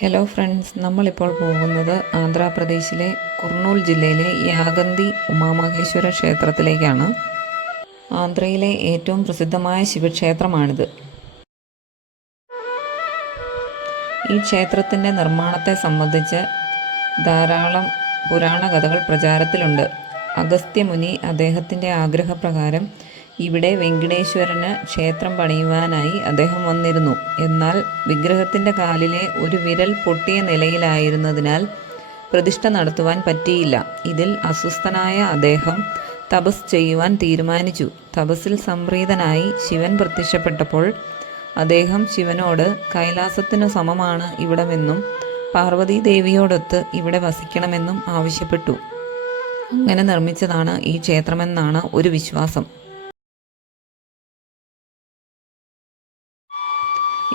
Hello friends, നമ്മളിപ്പോൾ പോകുന്നത് ആന്ധ്രാപ്രദേശിലെ കുർണൂൽ ജില്ലയിലെ യാഗന്തി ഉമാമഹേശ്വര ക്ഷേത്രത്തിലേക്കാണ്. ആന്ധ്രയിലെ ഏറ്റവും പ്രസിദ്ധമായ ശിവക്ഷേത്രമാണിത്. ഈ ക്ഷേത്രത്തിൻ്റെ നിർമ്മാണത്തെ സംബന്ധിച്ച് ധാരാളം പുരാണ കഥകൾ പ്രചാരത്തിലുണ്ട്. അഗസ്ത്യമുനി അദ്ദേഹത്തിൻ്റെ ആഗ്രഹപ്രകാരം ഇവിടെ വെങ്കടേശ്വരന് ക്ഷേത്രം പണിയുവാനായി അദ്ദേഹം വന്നിരുന്നു. എന്നാൽ വിഗ്രഹത്തിൻ്റെ കാലിലെ ഒരു വിരൽ പൊട്ടിയ നിലയിലായിരുന്നതിനാൽ പ്രതിഷ്ഠ നടത്തുവാൻ പറ്റിയില്ല. ഇതിൽ അസ്വസ്ഥനായ അദ്ദേഹം തപസ് ചെയ്യുവാൻ തീരുമാനിച്ചു. തപസ്സിൽ സംപ്രീതനായി ശിവൻ പ്രത്യക്ഷപ്പെട്ടപ്പോൾ അദ്ദേഹം ശിവനോട് കൈലാസത്തിനു സമമാണ് ഇവിടമെന്നും പാർവതീ ദേവിയോടൊത്ത് ഇവിടെ വസിക്കണമെന്നും ആവശ്യപ്പെട്ടു. അങ്ങനെ നിർമ്മിച്ചതാണ് ഈ ക്ഷേത്രമെന്നാണ് ഒരു വിശ്വാസം.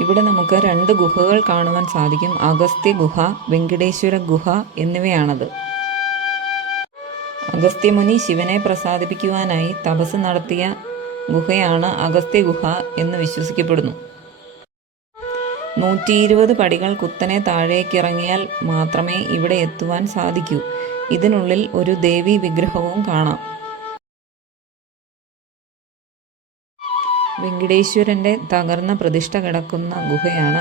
ഇവിടെ നമുക്ക് 2 ഗുഹകൾ കാണുവാൻ സാധിക്കും. അഗസ്ത്യ ഗുഹ, വെങ്കടേശ്വര ഗുഹ എന്നിവയാണത്. അഗസ്ത്യമുനി ശിവനെ പ്രസാദിപ്പിക്കുവാനായി തപസ് നടത്തിയ ഗുഹയാണ് അഗസ്ത്യ ഗുഹ എന്ന് വിശ്വസിക്കപ്പെടുന്നു. 120 പടികൾ കുത്തനെ താഴേക്കിറങ്ങിയാൽ മാത്രമേ ഇവിടെ എത്തുവാൻ സാധിക്കൂ. ഇതിനുള്ളിൽ ഒരു ദേവീ വിഗ്രഹവും കാണാം. വെങ്കടേശ്വരൻ്റെ തകർന്ന പ്രതിഷ്ഠ കിടക്കുന്ന ഗുഹയാണ്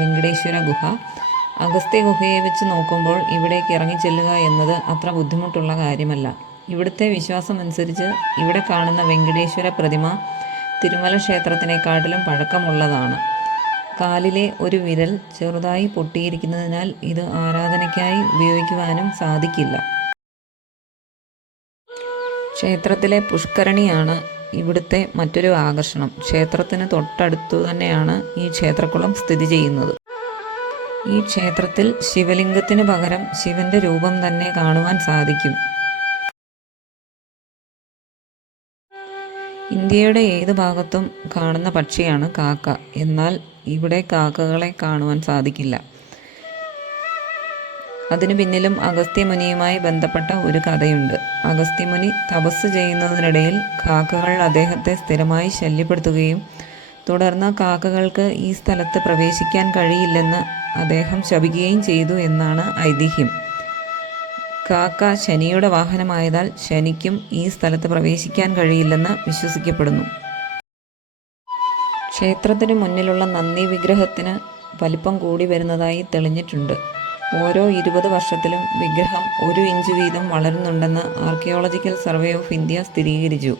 വെങ്കടേശ്വര ഗുഹ. അഗസ്ത്യ ഗുഹയെ വെച്ച് നോക്കുമ്പോൾ ഇവിടേക്ക് ഇറങ്ങിച്ചെല്ലുക എന്നത് അത്ര ബുദ്ധിമുട്ടുള്ള കാര്യമല്ല. ഇവിടുത്തെ വിശ്വാസമനുസരിച്ച് ഇവിടെ കാണുന്ന വെങ്കടേശ്വര പ്രതിമ തിരുമല ക്ഷേത്രത്തിനെക്കാട്ടിലും പഴക്കമുള്ളതാണ്. കാലിലെ ഒരു വിരൽ ചെറുതായി പൊട്ടിയിരിക്കുന്നതിനാൽ ഇത് ആരാധനയ്ക്കായി ഉപയോഗിക്കുവാനും സാധിക്കില്ല. ക്ഷേത്രത്തിലെ പുഷ്കരണിയാണ് ഇവിടുത്തെ മറ്റൊരു ആകർഷണം. ക്ഷേത്രത്തിന് തൊട്ടടുത്തു തന്നെയാണ് ഈ ക്ഷേത്രക്കുളം സ്ഥിതി ചെയ്യുന്നത്. ഈ ക്ഷേത്രത്തിൽ ശിവലിംഗത്തിന് പകരം ശിവന്റെ രൂപം തന്നെ കാണുവാൻ സാധിക്കും. ഇന്ത്യയുടെ ഏത് ഭാഗത്തും കാണുന്ന പക്ഷിയാണ് കാക്ക. എന്നാൽ ഇവിടെ കാക്കകളെ കാണുവാൻ സാധിക്കില്ല. അതിനു പിന്നിലും അഗസ്ത്യമുനിയുമായി ബന്ധപ്പെട്ട ഒരു കഥയുണ്ട്. അഗസ്ത്യമുനി തപസ് ചെയ്യുന്നതിനിടയിൽ കാക്കകൾ അദ്ദേഹത്തെ സ്ഥിരമായി ശല്യപ്പെടുത്തുകയും തുടർന്ന് കാക്കകൾക്ക് ഈ സ്ഥലത്ത് പ്രവേശിക്കാൻ കഴിയില്ലെന്ന് അദ്ദേഹം ശപിക്കുകയും ചെയ്തു എന്നാണ് ഐതിഹ്യം. കാക്ക ശനിയുടെ വാഹനമായതാൽ ശനിക്കും ഈ സ്ഥലത്ത് പ്രവേശിക്കാൻ കഴിയില്ലെന്ന് വിശ്വസിക്കപ്പെടുന്നു. ക്ഷേത്രത്തിന് മുന്നിലുള്ള നന്ദി വിഗ്രഹത്തിന് വലിപ്പം കൂടി വരുന്നതായി തെളിഞ്ഞിട്ടുണ്ട്. ഓരോ 20 വർഷത്തിലും വിഗ്രഹം 1 ഇഞ്ച് വീതം വളരുന്നുണ്ടെന്ന് ആർക്കിയോളജിക്കൽ സർവേ ഓഫ് ഇന്ത്യ സ്ഥിരീകരിച്ചു.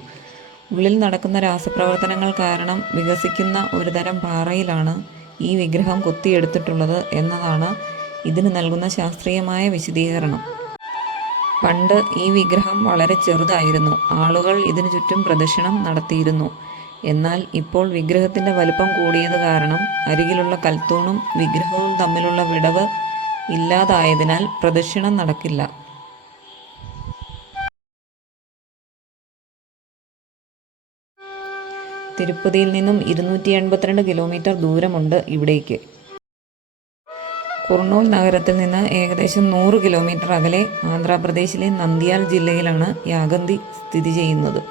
ഉള്ളിൽ നടക്കുന്ന രാസപ്രവർത്തനങ്ങൾ കാരണം വികസിക്കുന്ന ഒരുതരം പാറയിലാണ് ഈ വിഗ്രഹം കൊത്തിയെടുത്തിട്ടുള്ളത് എന്നതാണ് ഇതിന് നൽകുന്ന ശാസ്ത്രീയമായ വിശദീകരണം. പണ്ട് ഈ വിഗ്രഹം വളരെ ചെറുതായിരുന്നു. ആളുകൾ ഇതിനു ചുറ്റും പ്രദക്ഷിണം നടത്തിയിരുന്നു. എന്നാൽ ഇപ്പോൾ വിഗ്രഹത്തിൻ്റെ വലുപ്പം കൂടിയത് കാരണം അരികിലുള്ള കൽത്തൂണും വിഗ്രഹവും തമ്മിലുള്ള വിടവ് ഇല്ലാതായതിനാൽ പ്രദക്ഷിണം നടക്കില്ല. തിരുപ്പതിയിൽ നിന്നും 282 കിലോമീറ്റർ ദൂരമുണ്ട് ഇവിടേക്ക്. കുർണൂൽ നഗരത്തിൽ നിന്ന് ഏകദേശം 100 കിലോമീറ്റർ അകലെ ആന്ധ്രാപ്രദേശിലെ നന്ദിയാൽ ജില്ലയിലാണ് യാഗന്തി സ്ഥിതി ചെയ്യുന്നത്.